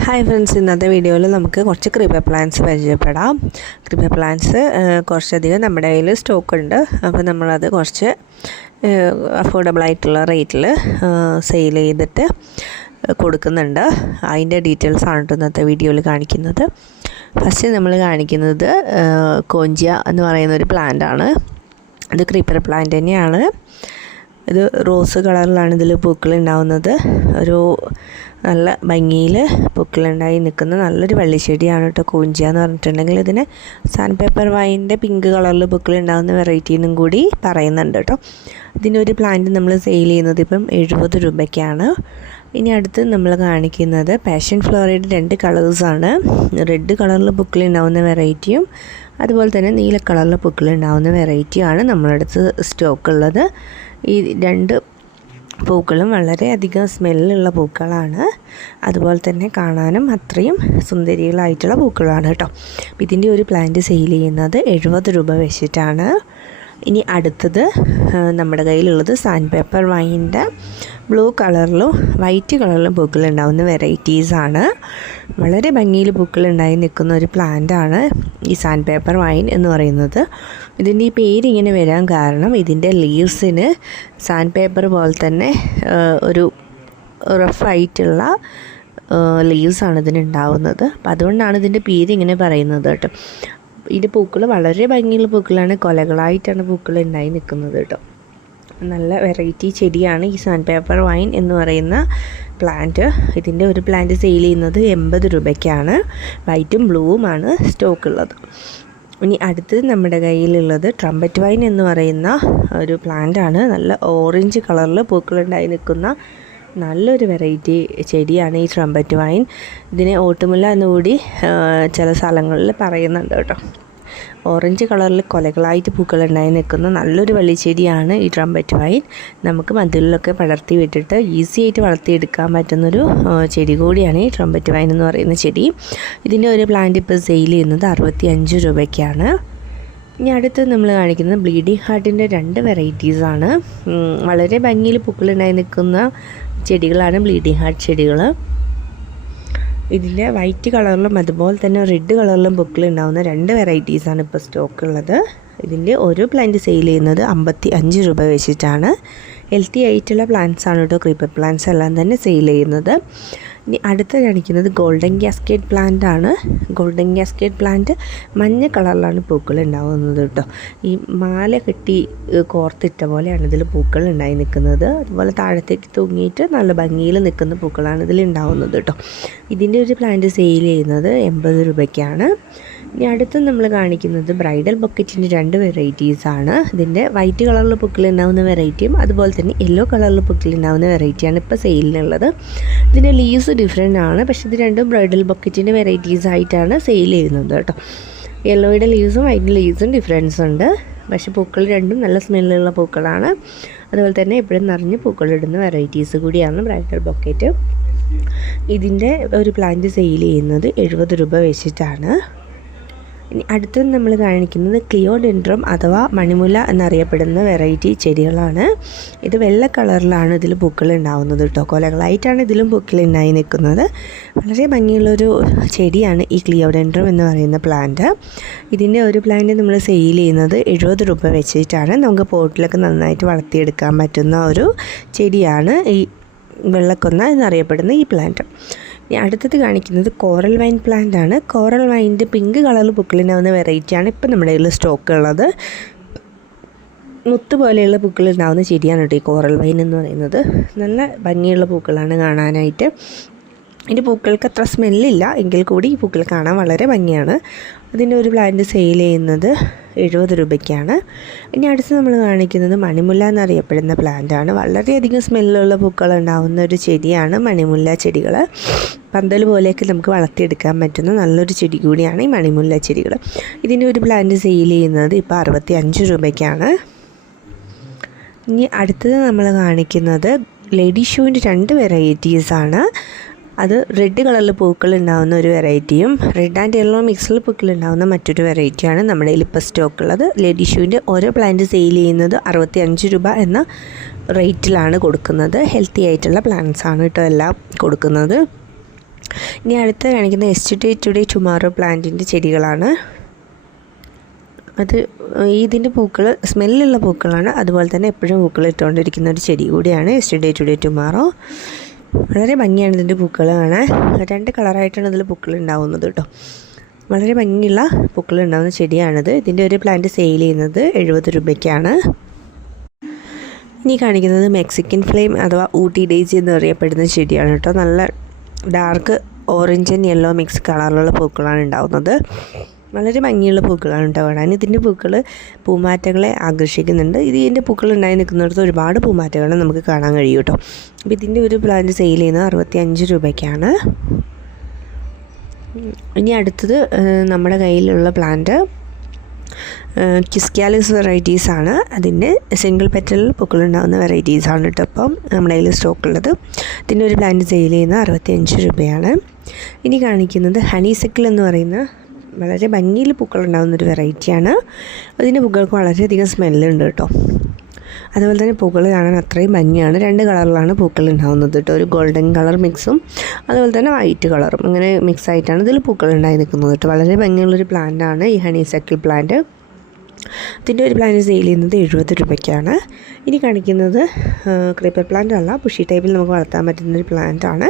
Hi friends, ഇന്നത്തെ വീഡിയോയിൽ നമുക്ക് കുറച്ച് ക്രീപ്പർ പ്ലാന്റ്സ് പരിചയപ്പെടാം. ക്രീപ്പർ പ്ലാന്റ്സ് കുറച്ചധികം നമ്മുടെ കയ്യിൽ സ്റ്റോക്ക് ഉണ്ട്. അപ്പോൾ നമ്മളത് കുറച്ച് അഫോർഡബിൾ ആയിട്ടുള്ള റേറ്റിൽ സെയിൽ ചെയ്തിട്ട് കൊടുക്കുന്നുണ്ട്. അതിൻ്റെ ഡീറ്റെയിൽസ് ആണ് ഇന്നത്തെ വീഡിയോയിൽ കാണിക്കുന്നത്. ഫസ്റ്റ് നമ്മൾ കാണിക്കുന്നത് കോഞ്ചിയ എന്ന് പറയുന്ന ഒരു പ്ലാന്റ് ആണ്. ഇത് ക്രീപ്പർ പ്ലാന്റ് തന്നെയാണ്. ഇത് റോസ് കളറിലാണ് ഇതിൽ പൂക്കൾ ഉണ്ടാവുന്നത്. ഒരു നല്ല ഭംഗിയിൽ പൂക്കളുണ്ടായി നിൽക്കുന്ന നല്ലൊരു വള്ളിച്ചെടിയാണ് കേട്ടോ കോഞ്ചിയ എന്ന് പറഞ്ഞിട്ടുണ്ടെങ്കിൽ. ഇതിന് സാൻഡ് പേപ്പർ വൈൻ്റെ പിങ്ക് കളറിൽ പൂക്കൾ ഉണ്ടാകുന്ന വെറൈറ്റീനും കൂടി പറയുന്നുണ്ട് കേട്ടോ. ഇതിനൊരു പ്ലാന്റ് നമ്മൾ സെയിൽ ചെയ്യുന്നത് ഇപ്പം 70 രൂപയ്ക്കാണ്. ഇനി അടുത്ത് നമ്മൾ കാണിക്കുന്നത് പാഷൻ ഫ്ലോറയുടെ 2 കളേഴ്സാണ്. റെഡ് കളറിൽ പൂക്കൾ ഉണ്ടാകുന്ന വെറൈറ്റിയും അതുപോലെ തന്നെ നീല കളറിൽ പൂക്കൾ ഉണ്ടാകുന്ന വെറൈറ്റിയാണ് നമ്മുടെ അടുത്ത് സ്റ്റോക്ക് ഉള്ളത്. ഈ 2 പൂക്കളും വളരെയധികം സ്മെല്ലുള്ള പൂക്കളാണ്. അതുപോലെ തന്നെ കാണാനും അത്രയും സുന്ദരികളായിട്ടുള്ള പൂക്കളാണ് കേട്ടോ. ഇതിൻ്റെ ഒരു പ്ലാന്റ് സെയിൽ ചെയ്യുന്നത് 70 രൂപ വെച്ചിട്ടാണ്. ഇനി അടുത്തത് നമ്മുടെ കയ്യിലുള്ളത് സാൻഡ് പേപ്പർ വൈൻ്റെ ബ്ലൂ കളറിലും വൈറ്റ് കളറിലും പൂക്കൾ ഉണ്ടാകുന്ന വെറൈറ്റീസാണ്. വളരെ ഭംഗിയിൽ പൂക്കൾ ഉണ്ടായി നിൽക്കുന്ന ഒരു പ്ലാന്റാണ് ഈ സാൻഡ് പേപ്പർ വൈൻ എന്ന് പറയുന്നത്. ഇതിൻ്റെ ഈ പേരിങ്ങനെ വരാൻ കാരണം ഇതിൻ്റെ ലീവ്സിന് സാൻഡ് പേപ്പർ പോലെ തന്നെ ഒരു റഫായിട്ടുള്ള ലീവ്സാണ് ഇതിനുണ്ടാവുന്നത്. അപ്പം അതുകൊണ്ടാണ് ഇതിൻ്റെ പേര് ഇങ്ങനെ പറയുന്നത് കേട്ടോ. ഇതിൻ്റെ പൂക്കൾ വളരെ ഭംഗിയുള്ള പൂക്കളാണ്. കൊലകളായിട്ടാണ് പൂക്കൾ ഉണ്ടായി നിൽക്കുന്നത് കേട്ടോ. നല്ല വെറൈറ്റി ചെടിയാണ് ഈ സാൻഡ് പേപ്പർ വൈൻ എന്ന് പറയുന്ന പ്ലാന്റ്. ഇതിൻ്റെ ഒരു പ്ലാന്റ് സെയിൽ ചെയ്യുന്നത് 80 രൂപയ്ക്കാണ്. വൈറ്റും ബ്ലൂവുമാണ് സ്റ്റോക്ക് ഉള്ളത്. ഇനി അടുത്ത് നമ്മുടെ കയ്യിലുള്ളത് ട്രംപറ്റ് വൈൻ എന്ന് പറയുന്ന ഒരു പ്ലാന്റാണ്. നല്ല ഓറഞ്ച് കളറിൽ പൂക്കളുണ്ടായി നിൽക്കുന്ന നല്ലൊരു വെറൈറ്റി ചെടിയാണ് ഈ ട്രംപറ്റ് വൈൻ. ഇതിനെ ഓട്ടുമുല്ല എന്നുകൂടി ചില സ്ഥലങ്ങളിൽ പറയുന്നുണ്ട് കേട്ടോ. ഓറഞ്ച് കളറിൽ കൊലകളായിട്ട് പൂക്കളുണ്ടായി നിൽക്കുന്ന നല്ലൊരു വള്ളിച്ചെടിയാണ് ഈ ട്രംപറ്റ് വൈൻ. നമുക്ക് മതിലിലൊക്കെ പടർത്തി വിട്ടിട്ട് ഈസി ആയിട്ട് വളർത്തിയെടുക്കാൻ പറ്റുന്നൊരു ചെടി കൂടിയാണ് ഈ ട്രംപറ്റ് വൈൻ എന്ന് പറയുന്ന ചെടി. ഇതിൻ്റെ ഒരു പ്ലാന്റ് ഇപ്പോൾ സെയിൽ ചെയ്യുന്നത് 65 രൂപയ്ക്കാണ്. ഇനി അടുത്ത് നമ്മൾ കാണിക്കുന്നത് ബ്ലീഡിംഗ് ഹാർട്ടിൻ്റെ 2 വെറൈറ്റീസാണ്. വളരെ ഭംഗിയിൽ പൂക്കളുണ്ടായി നിൽക്കുന്ന ചെടികളാണ് ബ്ലീഡിംഗ് ഹാർട്ട് ചെടികൾ. ഇതിൻ്റെ വൈറ്റ് കളറിലും അതുപോലെ തന്നെ റെഡ് കളറിലും പൂക്കൾ ഉണ്ടാകുന്ന 2 വെറൈറ്റീസാണ് ഇപ്പോൾ സ്റ്റോക്ക് ഉള്ളത്. ഇതിൻ്റെ ഓരോ പ്ലാന്റ് സെയിൽ ചെയ്യുന്നത് 55 രൂപ വെച്ചിട്ടാണ്. ഹെൽത്തി ആയിട്ടുള്ള പ്ലാന്റ്സ് ആണ് കേട്ടോ ക്രീപ്പർ പ്ലാന്റ്സ് എല്ലാം തന്നെ സെയിൽ ചെയ്യുന്നത്. ഇനി അടുത്ത് കാണിക്കുന്നത് ഗോൾഡൻ കാസ്കേഡ് പ്ലാന്റ് ആണ്. ഗോൾഡൻ കാസ്കേഡ് പ്ലാന്റ് മഞ്ഞ കളറിലാണ് പൂക്കൾ ഉണ്ടാകുന്നത് കേട്ടോ. ഈ മാല കെട്ടി കോർത്തിട്ട പോലെയാണ് ഇതിൽ പൂക്കൾ ഉണ്ടായി നിൽക്കുന്നത്. അതുപോലെ താഴത്തേക്ക് തൂങ്ങിയിട്ട് നല്ല ഭംഗിയിൽ നിൽക്കുന്ന പൂക്കളാണ് ഇതിൽ ഉണ്ടാകുന്നത് കേട്ടോ. ഇതിൻ്റെ ഒരു പ്ലാന്റ് സെയിൽ ചെയ്യുന്നത് 80 രൂപയ്ക്കാണ്. ഇനി അടുത്ത് നമ്മൾ കാണിക്കുന്നത് ബ്രൈഡൽ ബൊക്കറ്റിൻ്റെ 2 വെറൈറ്റീസാണ്. ഇതിൻ്റെ വൈറ്റ് കളറിൽ പൂക്കൾ ഉണ്ടാകുന്ന വെറൈറ്റിയും അതുപോലെ തന്നെ യെല്ലോ കളറിൽ പൂക്കൾ ഉണ്ടാകുന്ന വെറൈറ്റിയാണ് ഇപ്പോൾ സെയിലിനുള്ളത്. ഇതിൻ്റെ ലീവ്സ് ഡിഫറെൻ്റ് ആണ്, പക്ഷേ ഇത് 2 ബ്രൈഡൽ ബൊക്കറ്റിൻ്റെ വെറൈറ്റീസ് ആയിട്ടാണ് സെയിൽ ചെയ്യുന്നത് കേട്ടോ. യെല്ലോയുടെ ലീവ്സും വൈറ്റ് ലീവ്സും ഡിഫറൻസ് ഉണ്ട്, പക്ഷേ പൂക്കൾ 2ഉം നല്ല സ്മെല്ലുള്ള പൂക്കളാണ്. അതുപോലെ തന്നെ എപ്പോഴും നിറഞ്ഞ് പൂക്കളിടുന്ന വെറൈറ്റീസ് കൂടിയാണ് ബ്രൈഡൽ ബൊക്കറ്റ്. ഇതിൻ്റെ ഒരു പ്ലാന്റ് സെയിൽ ചെയ്യുന്നത് 70 രൂപ വെച്ചിട്ടാണ്. ഇനി അടുത്തത് നമ്മൾ കാണിക്കുന്നത് ക്ലിയോഡെൻഡ്രം അഥവാ മണിമുല്ല എന്നറിയപ്പെടുന്ന വെറൈറ്റി ചെടികളാണ്. ഇത് വെള്ള കളറിലാണ് ഇതിൽ പൂക്കൾ ഉണ്ടാകുന്നത് കേട്ടോ. കൊലകളായിട്ടാണ് ഇതിലും പൂക്കൾ ഉണ്ടായി നിൽക്കുന്നത്. വളരെ ഭംഗിയുള്ളൊരു ചെടിയാണ് ഈ ക്ലിയോഡെൻഡ്രം എന്ന് പറയുന്ന പ്ലാന്റ്. ഇതിൻ്റെ ഒരു പ്ലാന്റ് നമ്മൾ സെയിൽ ചെയ്യുന്നത് 70 രൂപ വെച്ചിട്ടാണ്. നമുക്ക് പോട്ടിലൊക്കെ നന്നായിട്ട് വളർത്തിയെടുക്കാൻ പറ്റുന്ന ഒരു ചെടിയാണ് ഈ വെള്ളക്കൊന്ന എന്നറിയപ്പെടുന്ന ഈ പ്ലാന്റ്. ഇനി അടുത്തത് കാണിക്കുന്നത് കോറൽ വൈൻ പ്ലാന്റ് ആണ്. കോറൽ വൈൻ്റെ പിങ്ക് കളറിൽ പൂക്കളുണ്ടാകുന്ന വെറൈറ്റിയാണ് ഇപ്പോൾ നമ്മുടെ കയ്യിൽ സ്റ്റോക്ക് ഉള്ളത്. മുത്ത് പോലെയുള്ള പൂക്കൾ ഉണ്ടാകുന്ന ചെടിയാണ് കേട്ടോ ഈ കോറൽ വൈൻ എന്ന് പറയുന്നത്. നല്ല ഭംഗിയുള്ള പൂക്കളാണ് കാണാനായിട്ട്. ഇതിൻ്റെ പൂക്കൾക്ക് അത്ര സ്മെല്ലില്ല എങ്കിൽ കൂടി ഈ പൂക്കൾ കാണാൻ വളരെ ഭംഗിയാണ്. അതിൻ്റെ ഒരു പ്ലാന്റ് സെയിൽ ചെയ്യുന്നത് 70 രൂപയ്ക്കാണ്. ഇനി അടുത്ത് നമ്മൾ കാണിക്കുന്നത് മണിമുല്ല എന്നറിയപ്പെടുന്ന പ്ലാന്റാണ്. വളരെയധികം സ്മെല്ലുള്ള പൂക്കൾ ഉണ്ടാകുന്ന ഒരു ചെടിയാണ് മണിമുല്ല ചെടികൾ. പന്തൽ പോലെയൊക്കെ നമുക്ക് വളർത്തിയെടുക്കാൻ പറ്റുന്ന നല്ലൊരു ചെടി കൂടിയാണ് ഈ മണിമുല്ല ചെടികൾ. ഇതിൻ്റെ ഒരു പ്ലാന്റ് സെയിൽ ചെയ്യുന്നത് ഇപ്പോൾ 65 രൂപയ്ക്കാണ്. ഇനി അടുത്തത് നമ്മൾ കാണിക്കുന്നത് ലേഡി ഷൂവിൻ്റെ 2 വെറൈറ്റീസാണ്. അത് റെഡ് കളറിൽ പൂക്കൾ ഉണ്ടാകുന്ന ഒരു വെറൈറ്റിയും റെഡ് ആൻഡ് യെല്ലോ മിക്സിൽ പൂക്കൾ ഉണ്ടാകുന്ന മറ്റൊരു വെറൈറ്റിയാണ് നമ്മുടെ കയ്യിൽ ഇപ്പോൾ സ്റ്റോക്ക് ഉള്ളത്. ലേഡി ഷൂവിൻ്റെ ഓരോ പ്ലാന്റ് സെയിൽ ചെയ്യുന്നത് 65 രൂപ എന്ന റേറ്റിലാണ് കൊടുക്കുന്നത്. ഹെൽത്തി ആയിട്ടുള്ള പ്ലാന്റ്സ് ആണ് കേട്ടോ എല്ലാം കൊടുക്കുന്നത്. ഇനി അടുത്ത് കാണിക്കുന്ന യെസ്റ്റർഡേ ടുഡേ ടുമാറോ പ്ലാന്റിൻ്റെ ചെടികളാണ്. അത് ഇതിൻ്റെ പൂക്കൾ സ്മെല്ലുള്ള പൂക്കളാണ്, അതുപോലെ തന്നെ എപ്പോഴും പൂക്കൾ ഇട്ടുകൊണ്ടിരിക്കുന്ന ഒരു ചെടി കൂടിയാണ് യെസ്റ്റർഡേ ടുഡേ ടുമാറോ. വളരെ ഭംഗിയാണ് ഇതിൻ്റെ പൂക്കൾ കാണാൻ. 2 കളറായിട്ടാണ് ഇതിൽ പൂക്കൾ ഉണ്ടാവുന്നത് കേട്ടോ. വളരെ ഭംഗിയുള്ള പൂക്കൾ ഉണ്ടാകുന്ന ചെടിയാണിത്. ഇതിൻ്റെ ഒരു പ്ലാന്റ് സെയിൽ ചെയ്യുന്നത് 70 രൂപയ്ക്കാണ്. ഇനി കാണിക്കുന്നത് മെക്സിക്കൻ ഫ്ലെയിം അഥവാ ഊട്ടി ഡേസി എന്ന് പറയപ്പെടുന്ന ചെടിയാണ് കേട്ടോ. നല്ല dark orange and yellow mix കളറിലുള്ള പൂക്കളാണ് ഉണ്ടാകുന്നത്. വളരെ ഭംഗിയുള്ള പൂക്കളാണ് കേട്ടോ കാണാൻ. ഇതിൻ്റെ പൂക്കൾ പൂമാറ്റകളെ ആകർഷിക്കുന്നുണ്ട്. ഇതിൻ്റെ പൂക്കൾ ഉണ്ടായി നിൽക്കുന്നിടത്ത് ഒരുപാട് പൂമാറ്റകൾ നമുക്ക് കാണാൻ കഴിയും കേട്ടോ. അപ്പോൾ ഇതിൻ്റെ ഒരു പ്ലാന്റ് സെയിൽ ചെയ്യുന്നത് 65 രൂപയ്ക്കാണ്. ഇനി അടുത്തത് നമ്മുടെ കയ്യിലുള്ള പ്ലാന്റ് കിസ്കാലിസ് വെറൈറ്റീസാണ്. അതിൻ്റെ സിംഗിൾ പെറ്റൽ പൂക്കളുണ്ടാകുന്ന വെറൈറ്റീസാണ് കേട്ടോ ഇപ്പം നമ്മുടെ കയ്യിൽ സ്റ്റോക്കുള്ളത്. ഇതിൻ്റെ ഒരു പ്ലാന്റ് സെയിൽ ചെയ്യുന്നത് 65 രൂപയാണ്. ഇനി കാണിക്കുന്നത് ഹണിസെക്കിൾ എന്ന് പറയുന്ന വളരെ ഭംഗിയിൽ പൂക്കളുണ്ടാകുന്നൊരു വെറൈറ്റിയാണ്. അതിൻ്റെ പൂക്കൾക്ക് വളരെയധികം സ്മെല്ലുണ്ട് കേട്ടോ. അതുപോലെ തന്നെ പൂക്കൾ കാണാൻ അത്രയും ഭംഗിയാണ്. 2 കളറിലാണ് പൂക്കൾ ഉണ്ടാകുന്നത് കേട്ടോ. ഒരു ഗോൾഡൻ കളർ മിക്സും അതുപോലെ തന്നെ വൈറ്റ് കളറും അങ്ങനെ മിക്സ് ആയിട്ടാണ് ഇതിൽ പൂക്കൾ ഉണ്ടായി നിൽക്കുന്നത് കേട്ടോ. വളരെ ഭംഗിയുള്ളൊരു പ്ലാന്റാണ് ഈ ഹണിസെക്കിൾ പ്ലാന്റ്. ഇതിൻ്റെ ഒരു പ്ലാന്റ് സെയിൽ ചെയ്യുന്നത് 70 രൂപയ്ക്കാണ്. ഇനി കാണിക്കുന്നത് ക്രീപ്പർ പ്ലാന്റ് അല്ല, ബുഷി ടൈപ്പിൽ നമുക്ക് വളർത്താൻ പറ്റുന്നൊരു പ്ലാന്റാണ്.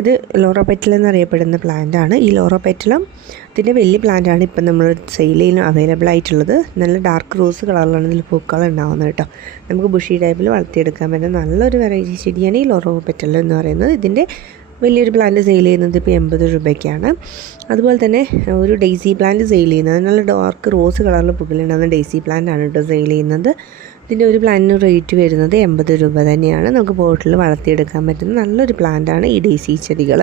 ഇത് ലോറോപെറ്റൽ എന്നറിയപ്പെടുന്ന പ്ലാന്റാണ്. ഈ ലോറോപെറ്റലും ഇതിൻ്റെ വലിയ പ്ലാന്റാണ് ഇപ്പം നമ്മൾ സെയിലിൽ അവൈലബിൾ ആയിട്ടുള്ളത്. നല്ല ഡാർക്ക് റോസ് കളറിലാണ് ഇതിൽ പൂക്കൾ ഉണ്ടാകുന്നത് കേട്ടോ. നമുക്ക് ബുഷി ടൈപ്പിൽ വളർത്തിയെടുക്കാൻ പറ്റുന്ന നല്ലൊരു വെറൈറ്റി ചെടിയാണ് ഈ ലോറോപെറ്റൽ എന്ന് പറയുന്നത്. ഇതിൻ്റെ വലിയൊരു പ്ലാന്റ് സെയിൽ ചെയ്യുന്നത് ഇപ്പോൾ 80 രൂപയ്ക്കാണ്. അതുപോലെ തന്നെ ഒരു ഡെയ്സി പ്ലാന്റ് സെയിൽ ചെയ്യുന്നത് നല്ല ഡാർക്ക് റോസ് കളറിൽ പൂക്കളുണ്ടാകുന്ന ഡെയ്സി പ്ലാന്റ് ആണ് കേട്ടോ സെയിൽ ചെയ്യുന്നത്. ഇതിൻ്റെ ഒരു പ്ലാന്റിന് റേറ്റ് വരുന്നത് 80 രൂപ തന്നെയാണ്. നമുക്ക് പോട്ടിൽ വളർത്തിയെടുക്കാൻ പറ്റുന്ന നല്ലൊരു പ്ലാന്റാണ് ഈ ഡെയ്സി ചെടികൾ.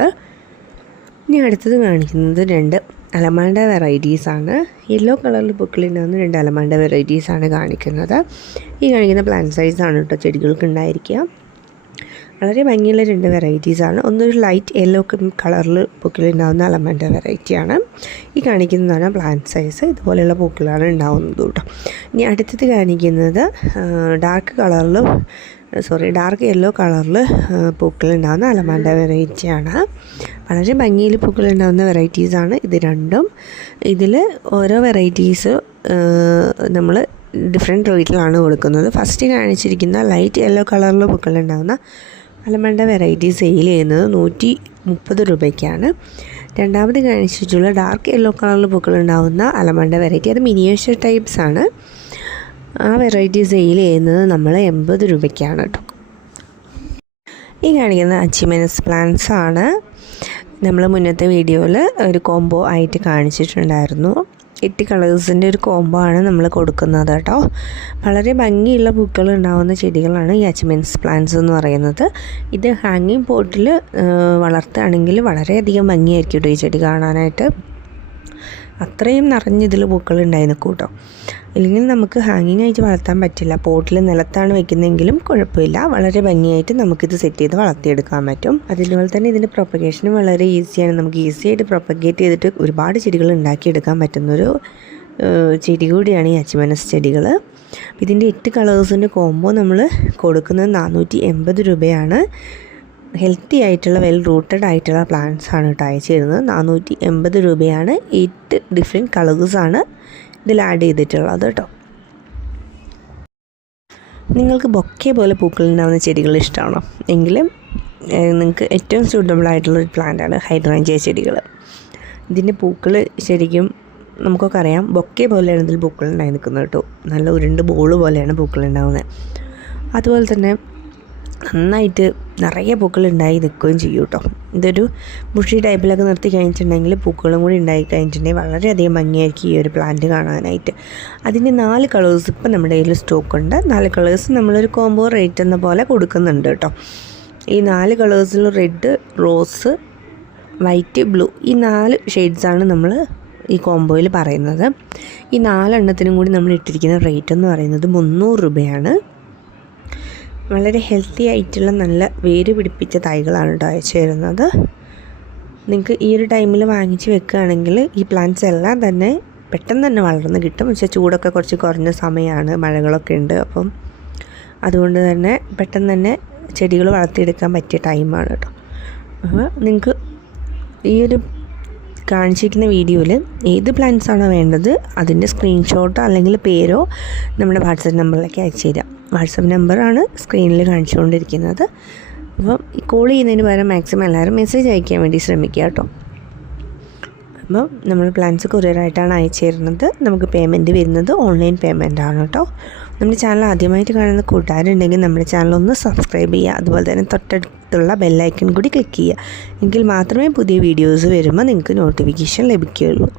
ഇനി അടുത്തത് കാണിക്കുന്നത് 2 അലമാൻഡ വെറൈറ്റീസാണ്. യെല്ലോ കളറിൽ പൂക്കളുണ്ടാകുന്ന 2 അലമാൻഡ വെറൈറ്റീസാണ് കാണിക്കുന്നത്. ഈ കാണിക്കുന്ന പ്ലാന്റ് സൈസാണ് കേട്ടോ ചെടികൾക്ക് ഉണ്ടായിരിക്കുക. വളരെ ഭംഗിയുള്ള 2 വെറൈറ്റീസാണ്. ഒന്നൊരു ലൈറ്റ് യെല്ലോ കളറിൽ പൂക്കളുണ്ടാകുന്ന അലമാൻഡ വെറൈറ്റിയാണ്. ഈ കാണിക്കുന്നതാണ് പ്ലാന്റ് സൈസ്. ഇതുപോലെയുള്ള പൂക്കളാണ് ഉണ്ടാകുന്നത് കേട്ടോ. ഇനി അടുത്തത് കാണിക്കുന്നത് ഡാർക്ക് യെല്ലോ കളറിൽ പൂക്കളുണ്ടാകുന്ന അലമാൻഡ വെറൈറ്റിയാണ്. വളരെ ഭംഗിയിൽ പൂക്കളുണ്ടാകുന്ന വെറൈറ്റീസാണ് ഇത് രണ്ടും. ഇതിൽ ഓരോ വെറൈറ്റീസ് നമ്മൾ ഡിഫറെൻറ്റ് റേറ്റിലാണ് കൊടുക്കുന്നത്. ഫസ്റ്റ് കാണിച്ചിരിക്കുന്ന ലൈറ്റ് യെല്ലോ കളറിൽ പൂക്കളുണ്ടാകുന്ന അലമാൻഡ വെറൈറ്റി സെയിൽ ചെയ്യുന്നത് 130 രൂപയ്ക്കാണ്. രണ്ടാമത് കാണിച്ചിട്ടുള്ള ഡാർക്ക് യെല്ലോ കളറിൽ പൂക്കളുണ്ടാകുന്ന അലമാൻഡ വെറൈറ്റി അത് മിനിയേച്ചർ ടൈപ്സ് ആണ്. ആ വെറൈറ്റി സെയിൽ ചെയ്യുന്നത് നമ്മൾ 80 രൂപയ്ക്കാണ് കേട്ടോ. ഈ കാണിക്കുന്ന അച്ചിമെനസ് പ്ലാന്റ്സ് ആണ്. നമ്മൾ മുന്നത്തെ വീഡിയോയിൽ ഒരു കോംബോ ആയിട്ട് കാണിച്ചിട്ടുണ്ടായിരുന്നു. 8 കളേഴ്സിൻ്റെ ഒരു കോംബോ ആണ് നമ്മൾ കൊടുക്കുന്നത് കേട്ടോ. വളരെ ഭംഗിയുള്ള പൂക്കൾ ഉണ്ടാകുന്ന ചെടികളാണ് ഈ അച്ചിമെൻസ് പ്ലാന്റ്സ് എന്ന് പറയുന്നത്. ഇത് ഹാങ്ങിങ് പോട്ടിൽ വളർത്തുകയാണെങ്കിൽ വളരെയധികം ഭംഗിയായിരിക്കും കേട്ടോ ഈ ചെടി കാണാനായിട്ട്. അത്രയും നിറഞ്ഞിതിൽ പൂക്കൾ ഉണ്ടായി നിൽക്കും കേട്ടോ. ഇല്ലെങ്കിൽ നമുക്ക് ഹാങ്ങിങ് ആയിട്ട് വളർത്താൻ പറ്റില്ല. പോട്ടിൽ നിലത്താണ് വെക്കുന്നതെങ്കിലും കുഴപ്പമില്ല. വളരെ ഭംഗിയായിട്ട് നമുക്കിത് സെറ്റ് ചെയ്ത് വളർത്തിയെടുക്കാൻ പറ്റും. അതുപോലെ തന്നെ ഇതിൻ്റെ പ്രൊപ്പഗേഷനും വളരെ ഈസിയാണ്. നമുക്ക് ഈസി ആയിട്ട് പ്രൊപ്പഗേറ്റ് ചെയ്തിട്ട് ഒരുപാട് ചെടികൾ ഉണ്ടാക്കിയെടുക്കാൻ പറ്റുന്നൊരു ചെടി കൂടിയാണ് ഈ അച്ചിമെനസ് ചെടികൾ. ഇതിൻ്റെ 8 കളേഴ്സിൻ്റെ കോംബോ നമ്മൾ കൊടുക്കുന്നത് 480 രൂപയാണ്. ഹെൽത്തി ആയിട്ടുള്ള വെൽ റൂട്ടഡ് ആയിട്ടുള്ള പ്ലാന്റ്സ് ആണ് കേട്ടോ അയച്ചു തരുന്നത്. 480 രൂപയാണ്. 8 ഡിഫറെൻറ്റ് കളേഴ്സാണ് ഇതിൽ ആഡ് ചെയ്തിട്ടുള്ളത് കേട്ടോ. നിങ്ങൾക്ക് ബൊക്കെ പോലെ പൂക്കളുണ്ടാകുന്ന ചെടികൾ ഇഷ്ടമാണോ എങ്കിലും നിങ്ങൾക്ക് ഏറ്റവും സ്യൂട്ടബിൾ ആയിട്ടുള്ളൊരു പ്ലാന്റാണ് ഹൈഡ്രാഞ്ചിയ ചെടികൾ. ഇതിൻ്റെ പൂക്കൾ ശരിക്കും നമുക്കൊക്കെ അറിയാം ബൊക്കെ പോലെയാണ് ഇതിൽ പൂക്കളുണ്ടായി നിൽക്കുന്നത് കേട്ടോ. നല്ല ഉരുണ്ട് ബോള് പോലെയാണ് പൂക്കളുണ്ടാകുന്നത്. അതുപോലെ തന്നെ നന്നായിട്ട് നിറയെ പൂക്കൾ ഉണ്ടായി നിൽക്കുകയും ചെയ്യും കേട്ടോ. ഇതൊരു ബുഷി ടൈപ്പിലൊക്കെ നിർത്തി കഴിഞ്ഞിട്ടുണ്ടെങ്കിൽ പൂക്കളും കൂടി ഉണ്ടായി കഴിഞ്ഞിട്ടുണ്ടെങ്കിൽ വളരെയധികം ഭംഗിയായിരിക്കും ഈ ഒരു പ്ലാന്റ് കാണാനായിട്ട്. അതിൻ്റെ 4 കളേഴ്സ് ഇപ്പം നമ്മുടെ കയ്യിൽ സ്റ്റോക്കുണ്ട്. 4 കളേഴ്സ് നമ്മളൊരു കോംബോ റേറ്റ് എന്ന പോലെ കൊടുക്കുന്നുണ്ട് കേട്ടോ. ഈ 4 കളേഴ്സിൽ റെഡ്, റോസ്, വൈറ്റ്, ബ്ലൂ ഈ 4 ഷെയ്ഡ്സാണ് നമ്മൾ ഈ കോംബോയിൽ പറയുന്നത്. ഈ 4 എണ്ണത്തിനും കൂടി നമ്മൾ ഇട്ടിരിക്കുന്ന റേറ്റ് എന്ന് പറയുന്നത് 300 രൂപയാണ്. വളരെ ഹെൽത്തി ആയിട്ടുള്ള നല്ല വേര് പിടിപ്പിച്ച തൈകളാണ് കേട്ടോ അയച്ചു തരുന്നത്. നിങ്ങൾക്ക് ഈ ഒരു ടൈമിൽ വാങ്ങിച്ച് വെക്കുകയാണെങ്കിൽ ഈ പ്ലാന്റ്സ് എല്ലാം തന്നെ പെട്ടെന്ന് തന്നെ വളർന്ന് കിട്ടും. പക്ഷേ ചൂടൊക്കെ കുറച്ച് കുറഞ്ഞ സമയമാണ്, മഴകളൊക്കെ ഉണ്ട്. അപ്പം അതുകൊണ്ട് തന്നെ പെട്ടെന്ന് തന്നെ ചെടികൾ വളർത്തിയെടുക്കാൻ പറ്റിയ ടൈമാണ് കേട്ടോ. അപ്പോൾ നിങ്ങൾക്ക് ഈ ഒരു കാണിച്ചിരിക്കുന്ന വീഡിയോയിൽ ഏത് പ്ലാൻസ് ആണോ വേണ്ടത് അതിൻ്റെ സ്ക്രീൻഷോട്ടോ അല്ലെങ്കിൽ പേരോ നമ്മുടെ വാട്സപ്പ് നമ്പറിലേക്ക് അയച്ചു തരാം. വാട്സപ്പ് നമ്പറാണ് സ്ക്രീനിൽ കാണിച്ചുകൊണ്ടിരിക്കുന്നത്. അപ്പം കോൾ ചെയ്യുന്നതിന് പകരം മാക്സിമം എല്ലാവരും മെസ്സേജ് അയക്കാൻ വേണ്ടി ശ്രമിക്കുക കേട്ടോ. അപ്പം നമ്മൾ പ്ലാൻസ് കൊറിയറായിട്ടാണ് അയച്ചു തരുന്നത്. നമുക്ക് പേയ്മെൻറ്റ് വരുന്നത് ഓൺലൈൻ പേയ്മെൻ്റ് ആണ് കേട്ടോ. നമ്മുടെ ചാനൽ ആദ്യമായിട്ട് കാണുന്ന കൂട്ടുകാരുണ്ടെങ്കിൽ നമ്മുടെ ചാനൽ ഒന്ന് സബ്സ്ക്രൈബ് ചെയ്യുക. അതുപോലെ തന്നെ തൊട്ടടുത്തുള്ള ബെല്ലൈക്കൺ കൂടി ക്ലിക്ക് ചെയ്യുക. എങ്കിൽ മാത്രമേ പുതിയ വീഡിയോസ് വരുമ്പോൾ നിങ്ങൾക്ക് നോട്ടിഫിക്കേഷൻ ലഭിക്കുകയുള്ളൂ.